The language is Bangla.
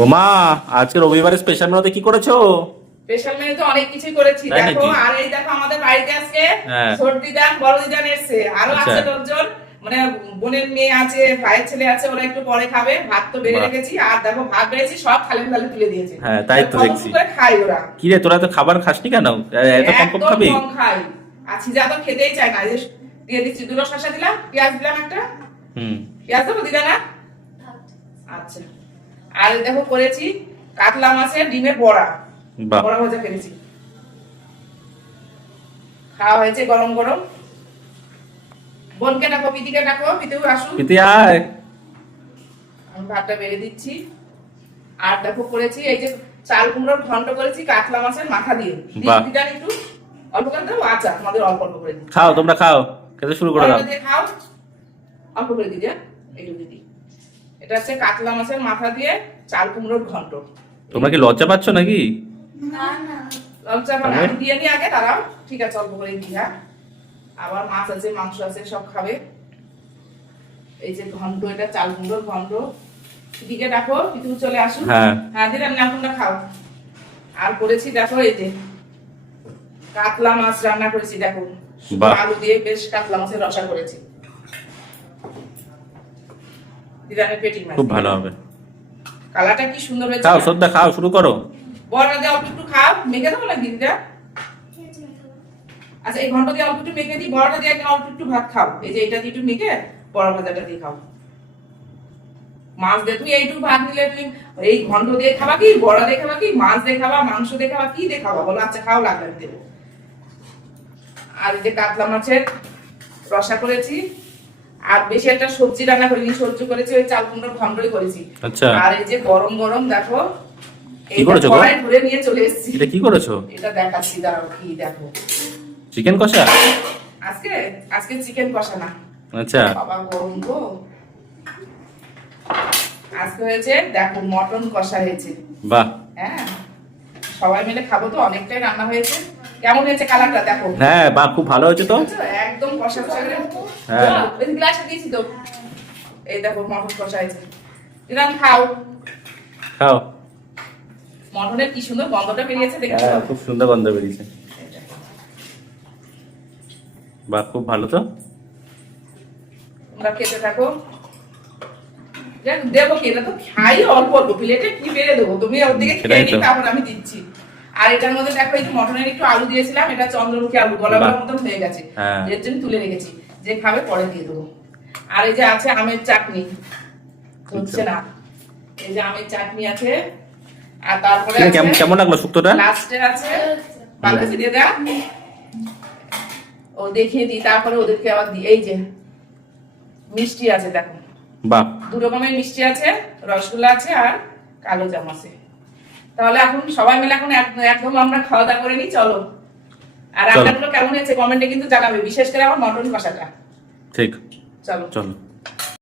ও মা, আজকে রবিবারে স্পেশাল মেনুতে কি করেছো? স্পেশাল মেনু তো অনেক কিছুই করেছি। তাই দেখো, নাকি? আর এই দেখো আমাদের বাড়িতে আজকে হ্যাঁ। ছোট দিদান বড় দিদান এসেছে, আরো আচ্ছা। আছে লোকজন। মানে বোনের মেয়ে আছে, ভাইয়ের ছেলে আছে, ওরা একটু পরে খাবে। ভাত তো বেড়ে বাহ। রেখেছি, আর দেখো ভাত বেড়েছি সব থালে থালে তুলে দিয়েছে। হ্যাঁ, তাই তো কত দেখছি। করে খাই ওরা। কি রে, তোরা তো খাবার খাসনি কেন? এত কম কম একদম খাবি? কম খাই। আর সিজা তো খেতেই চায় না। এই যে দিয়ে দিচ্ছি, দুটো শসা দিলাম, পেঁয়াজ দিলাম একটা। হুম। পেঁয়াজ দেবো দিদা না? আচ্ছা। আর এই দেখো করেছি কাতলা মাছের ডিমের বড়া। বাহ। বড়া ভাজা করেছি। খাওয়া হয়েছে গরম গরম। বোনকে ডাকো, পিতিকে ডাকো, পিতেও আসুন। পিতি আয়। আমি ভাতটা বেড়ে দিচ্ছি। আর দেখো করেছি এই যে চাল কুমড়োর ঘন্ট করেছি কাতলা মাছের মাথা দিয়ে। বাহ। দিদা একটু অল্প করে দাও। আচ্ছা, তোমাদের অল্প অল্প করে দিই। খাও, তোমরা খাও, খেতে শুরু করে দাও। অল্প দিয়ে খাও। অল্প করে দিদি, একটু দিদি। এটা হচ্ছে কাতলা মাছের মাথা দিয়ে চাল কুমড়োর ঘন্ট। তোমরা কি লজ্জা পাচ্ছ নাকি? লঙ্কা বাটা আমি দিয়ে নি আগে, দাঁড়াও। ঠিক আছে, অল্প করে দিই। হ্যাঁ, আবার মাছ আছে, মাংস আছে, সব খাবে। এই যে ঘন্ট, এটা চাল কুমড়োর ঘন্ট। দিকে ডাকো, পিতু চলে আসুন। হ্যাঁ। হ্যাঁ দিলাম না, তোমরা খাও। আর করেছি দেখো এই যে কাতলা মাছ রান্না করেছি। দেখো, বাহ। আলু দিয়ে বেশ কাতলা মাছের রসা করেছি। দিদানের পেটি মাছ খুব ভালো হবে। কালারটা কি সুন্দর হয়েছে। খাও না? শ্রদ্ধা, খাও, শুরু করো। বড়টা দিয়ে অল্প একটু খাও, মেখে দেবো নাকি দিদা? আচ্ছা, এই ঘন্ট দিয়ে অল্প একটু মেখে দিই, বড়টা দিয়ে একদম অল্প একটু ভাত খাও। এই যে এটা দিয়ে একটু মেখে বড় ভাজাটা দিয়ে খাও। মাছ দিয়ে তুমি এইটুকু ভাত নিলে তুমি এই ঘন্ট দিয়ে খাবা কি, বড় দিয়ে খাবা কি, মাছ দিয়ে খাবা, মাংস দিয়ে খাবা, কি দিয়ে খাবা বলো? আচ্ছা খাও, লাগবে আমি দেবো। আর এই যে কাতলা মাছের রসা করেছি। আর বেশি একটা সবজি রান্না করিনি, সবজি করেছি ওই চাল কুমড়োর ঘন্টই করেছি। আচ্ছা। আর এই যে গরম গরম দেখো, কি করেছো গো? কড়াই ধরে নিয়ে চলে এসেছি। এটা কি করেছো? এটা দেখাচ্ছি, দাঁড়াও। কি দেখো, চিকেন কষা? আজকে আজকে চিকেন কষা না। আচ্ছা। বাবা গরম গো। আজকে হয়েছে দেখো মটন কষা হয়েছে। বাহ। হ্যাঁ, সবাই মিলে খাবো তো, অনেকটাই রান্না হয়েছে। কেমন হয়েছে কালারটা দেখো। হ্যাঁ, বাহ, খুব ভালো হয়েছে তো। বুঝেছো? একদম কষা কষা করে। হ্যাঁ। ওই গ্লাসে দিয়েছি তো। এই দেখো মটন কষা হয়েছে। দিলাম, খাও। খাও। মটনের কি সুন্দর গন্ধটা বেরিয়েছে, দেখেছো? হ্যাঁ, খুব সুন্দর গন্ধ বেরিয়েছে। বাহ, খুব ভালো তো। তোমরা খেতে থাকো। দেবো কি, এটা তো খাই অল্প অল্প, প্লেটে কি বেড়ে দেবো? তুমি ওর দিকে খেয়ে নি, তারপর আমি দিচ্ছি। আর এটার মধ্যে দেখো এই যে মটনের একটু আলু দিয়েছিলাম, এটা চন্দ্রমুখী আলু গলা গলা মতন হয়ে গেছে। হ্যাঁ। এর জন্য তুলে রেখেছি, যে খাবে পরে দিয়ে দেবো। আর এই যে আছে আমের চাটনি, হচ্ছে না। এই যে আমের চাটনি আছে। আর তারপরে কেমন লাগলো শুক্তোটা? লাস্টে আছে বাতাসি দিয়ে দেয়া। ও দেখিয়ে দিই, তারপরে ওদেরকে আবার দিই। এই যে মিষ্টি আছে দেখো, বাহ। দু রকমের মিষ্টি আছে, রসগোল্লা আছে আর কালো জাম আছে। তাহলে এখন সবাই মিলে এখন একদম আমরা খাওয়া দাওয়া করে নিই, চলো। আর রান্নাগুলো কেমন হয়েছে কমেন্টে কিন্তু জানাবে, বিশেষ করে আমার মটন কষাটা। ঠিক। চলো চলো।